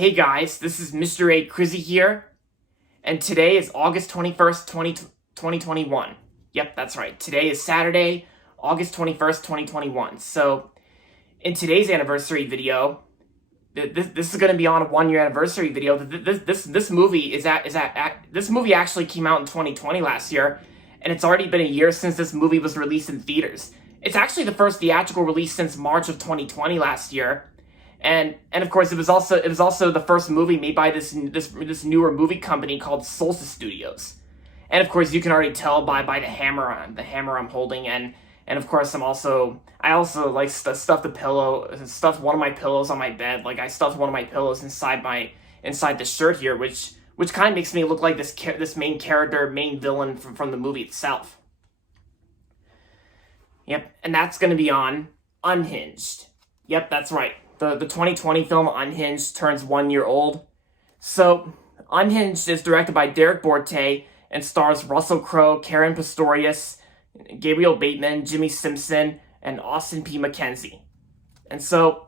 Hey guys, this is Mr. A. Crizzy here, and today is August 21st, 2021. Yep, that's right. Today is Saturday, August 21st, 2021. So, in today's anniversary video, this is going to be on a 1-year anniversary video. This movie this movie actually came out in 2020 last year, and it's already been a year since this movie was released in theaters. It's actually the first theatrical release since March of 2020 last year. And of course, it was also the first movie made by this newer movie company called Solstice Studios. And of course, you can already tell by the hammer I'm holding, and of course, I also like stuffed one of my pillows on my bed. Like I stuffed one of my pillows inside the shirt here, which kind of makes me look like this main villain from the movie itself. Yep, and that's going to be on Unhinged. Yep, that's right. The 2020 film Unhinged turns 1 year old. So, Unhinged is directed by Derek Borte and stars Russell Crowe, Karen Pistorius, Gabriel Bateman, Jimmy Simpson, and Austin P. McKenzie. And so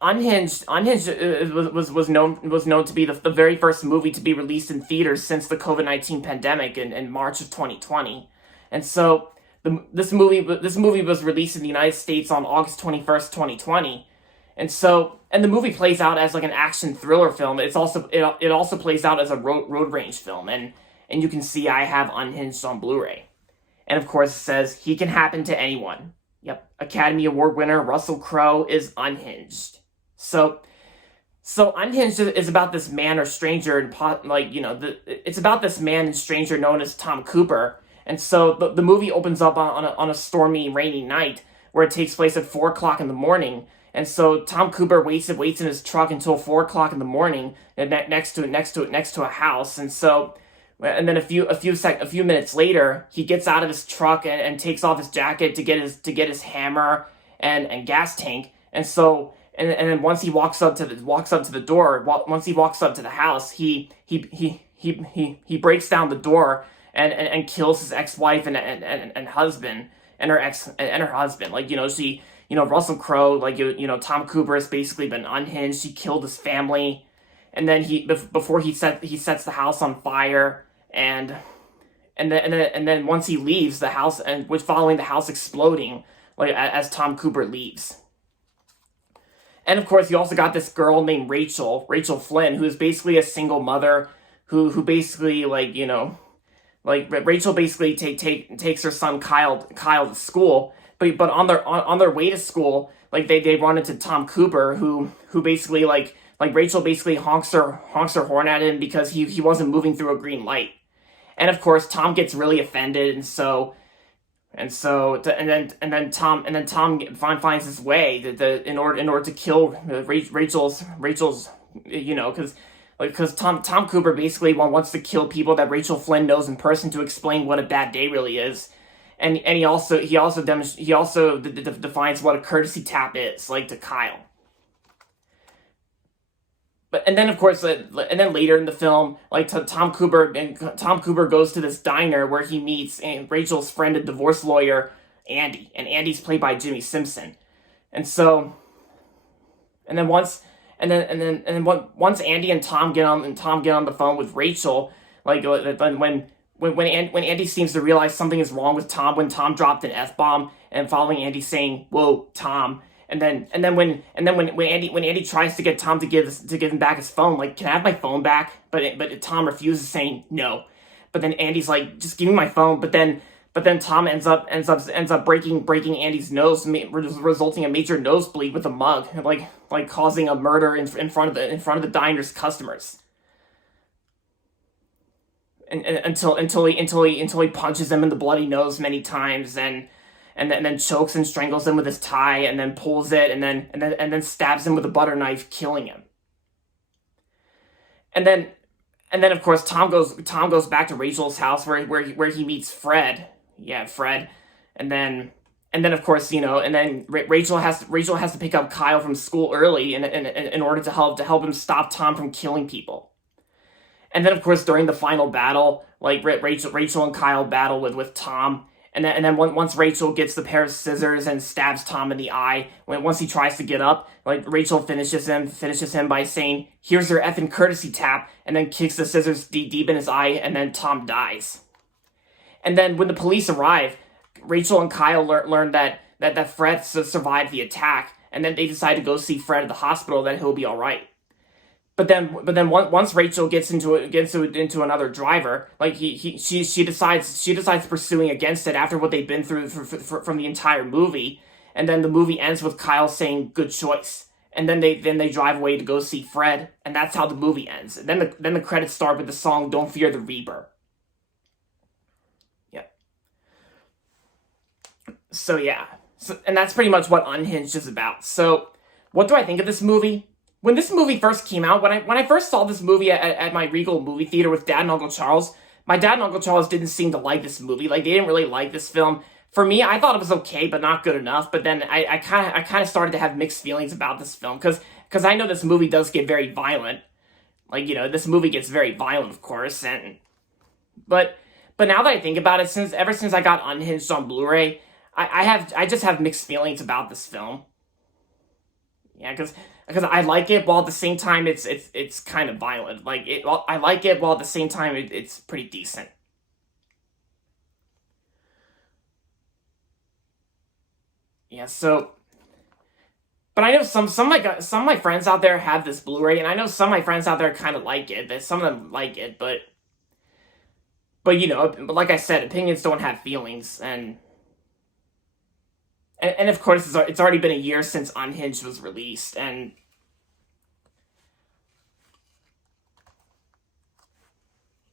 Unhinged was known to be the very first movie to be released in theaters since the COVID-19 pandemic in March of 2020. And so this movie was released in the United States on August 21st, 2020. And the movie plays out as like an action thriller film. It also plays out as a road rage film. And you can see I have Unhinged on Blu-ray. And of course it says, he can happen to anyone. Yep, Academy Award winner Russell Crowe is Unhinged. So Unhinged is about this man or stranger, it's about this man and stranger known as Tom Cooper. And so the movie opens up on a stormy, rainy night where it takes place at 4 o'clock in the morning. And so Tom Cooper waits in his truck until 4 o'clock in the morning next to a house. And then a few minutes later, he gets out of his truck and takes off his jacket to get his hammer and gas tank. And then once he walks up to the door, once he walks up to the house, he breaks down the door and kills his ex-wife and husband and her husband. Russell Crowe, Tom Cooper has basically been unhinged. He killed his family, and then before he sets the house on fire, and then once he leaves the house, and following the house exploding, as Tom Cooper leaves. And of course, you also got this girl named Rachel Flynn, who is basically a single mother who basically Rachel basically takes her son Kyle to school, but on their way to school, they run into Tom Cooper, who basically Rachel basically honks her horn at him because he wasn't moving through a green light. And of course Tom gets really offended, and then Tom finds his way in order to kill Rachel's because Tom Cooper basically wants to kill people that Rachel Flynn knows in person to explain what a bad day really is, and he also defines what a courtesy tap is, to Kyle. And then later in the film, Tom Cooper goes to this diner where he meets Rachel's friend and divorce lawyer Andy, and Andy's played by Jimmy Simpson. Once Andy and Tom get on the phone with Rachel, when Andy seems to realize something is wrong with Tom, when Tom dropped an F-bomb, and following Andy saying, "Whoa, Tom." And then when Andy tries to get Tom to give him back his phone, "Can I have my phone back?" But Tom refuses, saying no. But then Andy's like, "Just give me my phone." But then Tom ends up breaking Andy's nose, resulting in a major nosebleed with a mug, causing a murder in front of the diner's customers. And until he punches him in the bloody nose many times, and then chokes and strangles him with his tie, and then pulls it, and then stabs him with a butter knife, killing him. And then of course Tom goes back to Rachel's house where he meets Fred. Yeah, Fred. And then of course, Rachel has to pick up Kyle from school early in order to help him stop Tom from killing people. And then of course during the final battle, Rachel and Kyle battle with Tom. And then once Rachel gets the pair of scissors and stabs Tom in the eye, once he tries to get up, like Rachel finishes him by saying, "Here's your effing courtesy tap," and then kicks the scissors deep in his eye, and then Tom dies. And then when the police arrive, Rachel and Kyle learn that Fred survived the attack, and then they decide to go see Fred at the hospital. That he'll be all right. But then once Rachel gets into another driver, like she decides pursuing against it after what they've been through from the entire movie, and then the movie ends with Kyle saying "good choice," and then they drive away to go see Fred, and that's how the movie ends. And then the credits start with the song "Don't Fear the Reaper." Yeah. So yeah, and that's pretty much what Unhinged is about. So, what do I think of this movie? When this movie first came out, when I first saw this movie at my Regal movie theater with Dad and Uncle Charles, my dad and Uncle Charles didn't seem to like this movie. Like, they didn't really like this film. For me, I thought it was okay, but not good enough. But then I kind of started to have mixed feelings about this film because I know this movie does get very violent. Like, this movie gets very violent, of course, but now that I think about it, ever since I got Unhinged on Blu-ray, I just have mixed feelings about this film. Yeah, because I like it while at the same time it's kind of violent. I like it while at the same time it's pretty decent. Yeah, so, but I know some of my friends out there have this Blu-ray, and I know some of my friends out there kind of like it. That some of them like it, but like I said, opinions don't have feelings, and of course it's already been a year since Unhinged was released, and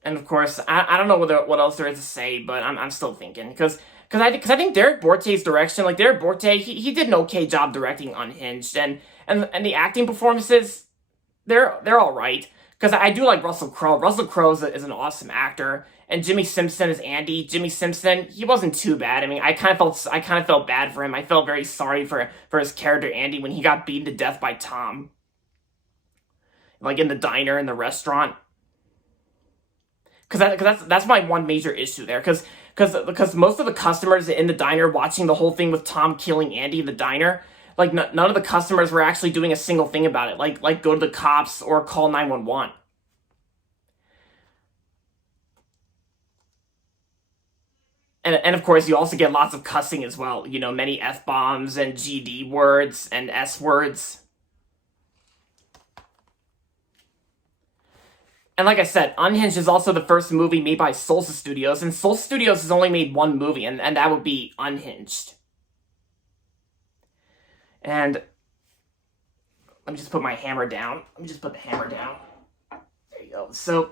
of course, I don't know what else there is to say, but I'm still thinking because I think Derek Borte's direction, like Derek Borte, he did an okay job directing Unhinged, and the acting performances, they're all right. Because I do like Russell Crowe. Russell Crowe is an awesome actor, and Jimmy Simpson is Andy. Jimmy Simpson, he wasn't too bad. I mean, I kind of felt bad for him. I felt very sorry for his character Andy when he got beaten to death by Tom, like in the diner in the restaurant. That's my one major issue there. Because most of the customers in the diner watching the whole thing with Tom killing Andy in the diner, like none of the customers were actually doing a single thing about it, like go to the cops or call 911. And of course, you also get lots of cussing as well. Many F bombs and GD words and S words. And like I said, Unhinged is also the first movie made by Salsa Studios, and Salsa Studios has only made one movie, and that would be Unhinged. And let me just put my hammer down. Let me just put the hammer down. There you go. So,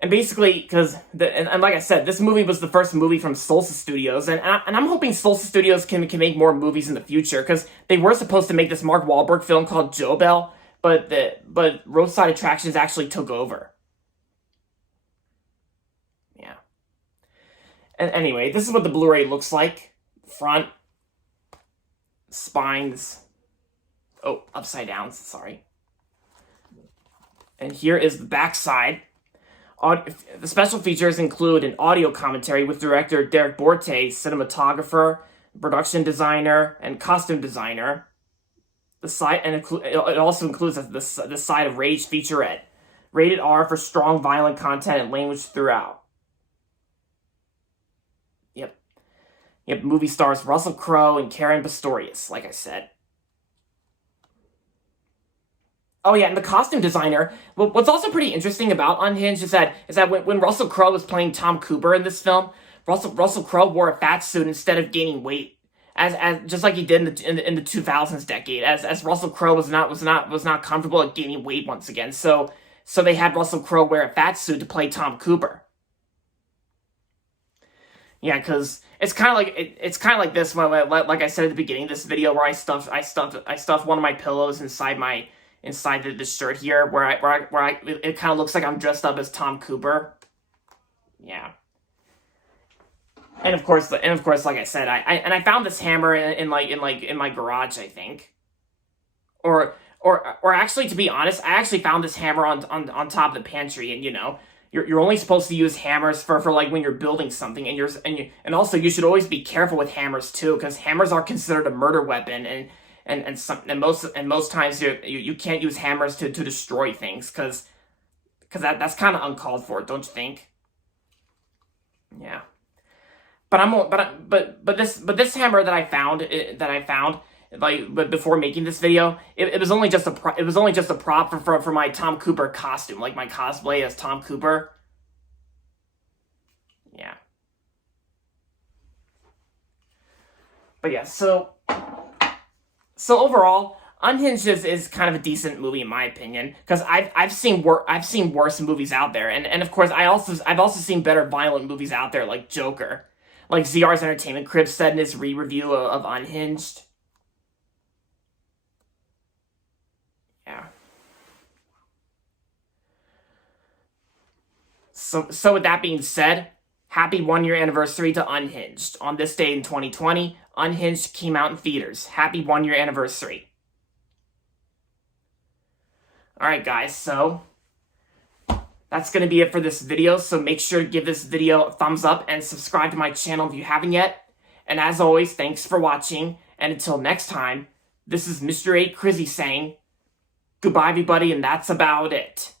and basically, and like I said, this movie was the first movie from Salsa Studios, and I'm hoping Salsa Studios can make more movies in the future, because they were supposed to make this Mark Wahlberg film called Joe Bell, but Roadside Attractions actually took over. Yeah. And anyway, this is what the Blu-ray looks like. Front, spines. Oh, upside down, sorry. And here is the back side. The special features include an audio commentary with director Derek Borte, cinematographer, production designer, and costume designer. It also includes the side of Rage featurette, rated R for strong violent content and language throughout. Yep. Movie stars Russell Crowe and Karen Pistorius, like I said. Oh yeah, and the costume designer. What's also pretty interesting about Unhinged is that when Russell Crowe was playing Tom Cooper in this film, Russell Crowe wore a fat suit instead of gaining weight, as just like he did in the 2000s decade, as Russell Crowe was not comfortable at gaining weight once again. So they had Russell Crowe wear a fat suit to play Tom Cooper. Yeah, because it's kind of like this, like I said at the beginning of this video, where I stuffed one of my pillows inside the shirt here, it kind of looks like I'm dressed up as Tom Cooper. Yeah. And of course, like I said, I found this hammer in my garage, I think. Or actually, to be honest, I actually found this hammer on top of the pantry, and you're only supposed to use hammers for like when you're building something, and also you should always be careful with hammers too, because hammers are considered a murder weapon, and most times you can't use hammers to destroy things, because that's kind of uncalled for, don't you think? Yeah. But this hammer that I found like but before making this video, it was only just it was only just a prop for my Tom Cooper costume, like my cosplay as Tom Cooper. Yeah. But yeah, so overall, Unhinged is kind of a decent movie in my opinion, because I've seen worse movies out there, and of course I've also seen better violent movies out there, like Joker, like ZR's Entertainment Crib said in his re-review of Unhinged. Yeah. So with that being said, happy 1 year anniversary to Unhinged. On this day in 2020, Unhinged came out in theaters. Happy 1 year anniversary. Alright guys, so that's going to be it for this video, so make sure to give this video a thumbs up and subscribe to my channel if you haven't yet. And as always, thanks for watching, and until next time, this is Mr. A. Crizzy saying, goodbye everybody, and that's about it.